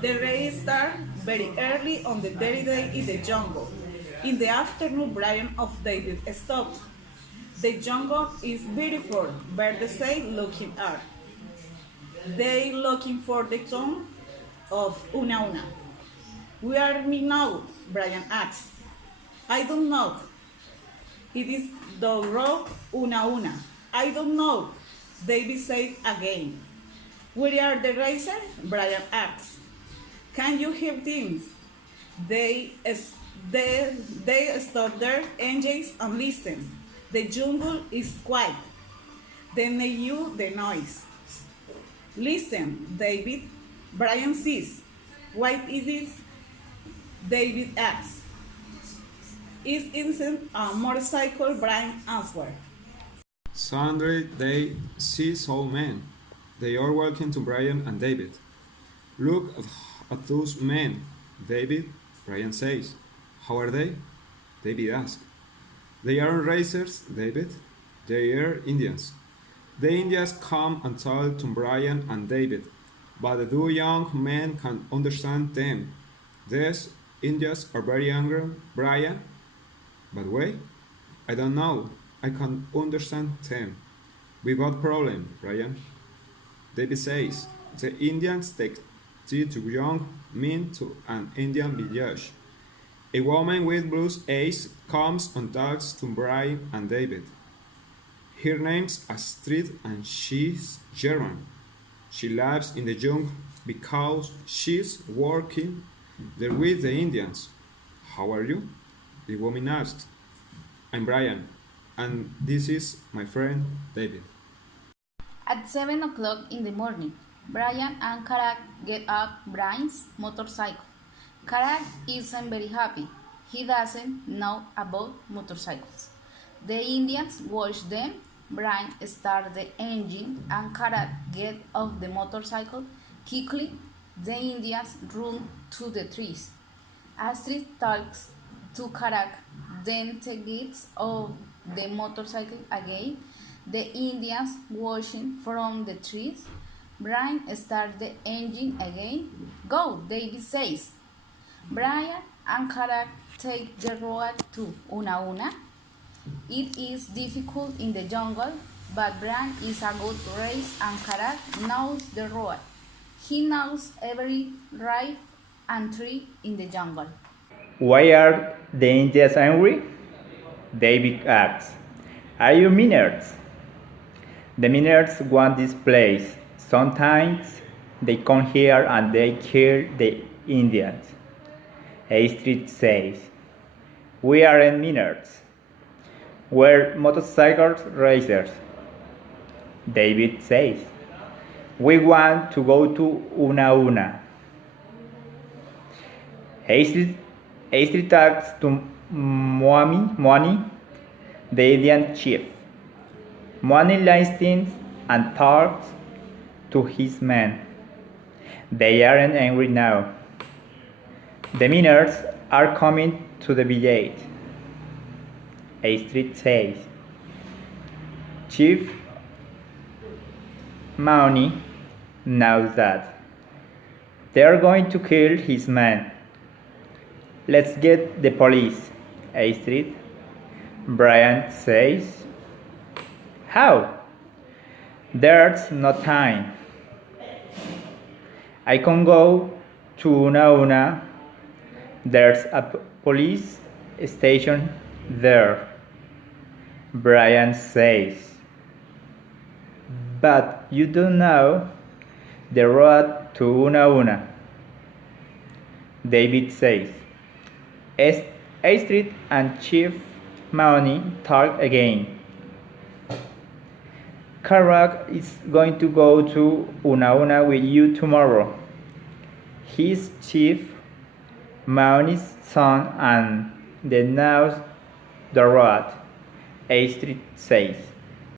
The race starts very early on the dirty day in the jungle. In the afternoon, Brian of David stopped. The jungle is beautiful, birds say looking out. They looking for the town of Una Una. Where me now? Brian asked. I don't know. It is the road Una Una. I don't know. David said again. Where are the racers? Brian asked. Can you hear things? They, they stop their engines and listen. The jungle is quiet. Then they hear the noise. Listen, David. Brian says. What is it? David asks. It isn't a motorcycle, Brian answered. Suddenly they see some men. They are walking to Brian and David. Look at those men, David, Brian says. How are they? David asks. They aren't racers, David. They are Indians. The Indians come and talk to Brian and David, but the two young men can understand them. These Indians are very angry, Brian. But wait, I don't know. I can understand them. We got problem, Brian. David says. The Indians take the two young men to an Indian village. A woman with blue eyes comes and talks to Brian and David. Her name's Astrid and she's German. She lives in the jungle because she's working there with the Indians. How are you? The woman asked. I'm Brian, and this is my friend David. At 7 o'clock in the morning, Brian and Karak get up Brian's motorcycle. Karak isn't very happy. He doesn't know about motorcycles. The Indians watch them. Brian starts the engine and Karak get off the motorcycle. Quickly, the Indians run to the trees. Astrid talks to Karak, then gets off the motorcycle again. The Indians watching from the trees. Brian starts the engine again. Go, David says. Brian and Karak take the road to Una Una. It is difficult in the jungle, but Brian is a good racer and Karak knows the road. He knows every right and tree in the jungle. Why are the Indians angry? David asks. Are you miners? The miners want this place. Sometimes they come here and they kill the Indians. Astrid says. We aren't miners. We're motorcycle racers. David says. We want to go to Una Una. Astrid talks to Moani, the Indian chief. Moani listens and talks to his men. They aren't angry now. The miners are coming to the village. Astrid says. Chief Moani knows that. They are going to kill his men. Let's get the police, Astrid. Brian says. How? There's no time. I can go to Una Una. There's a police station there. Brian says. But you don't know the road to Una Una. David says. Astrid and Chief Moani talk again. Karak is going to go to Una Una with you tomorrow. He's Chief Moani's son and they know the road, Astrid says.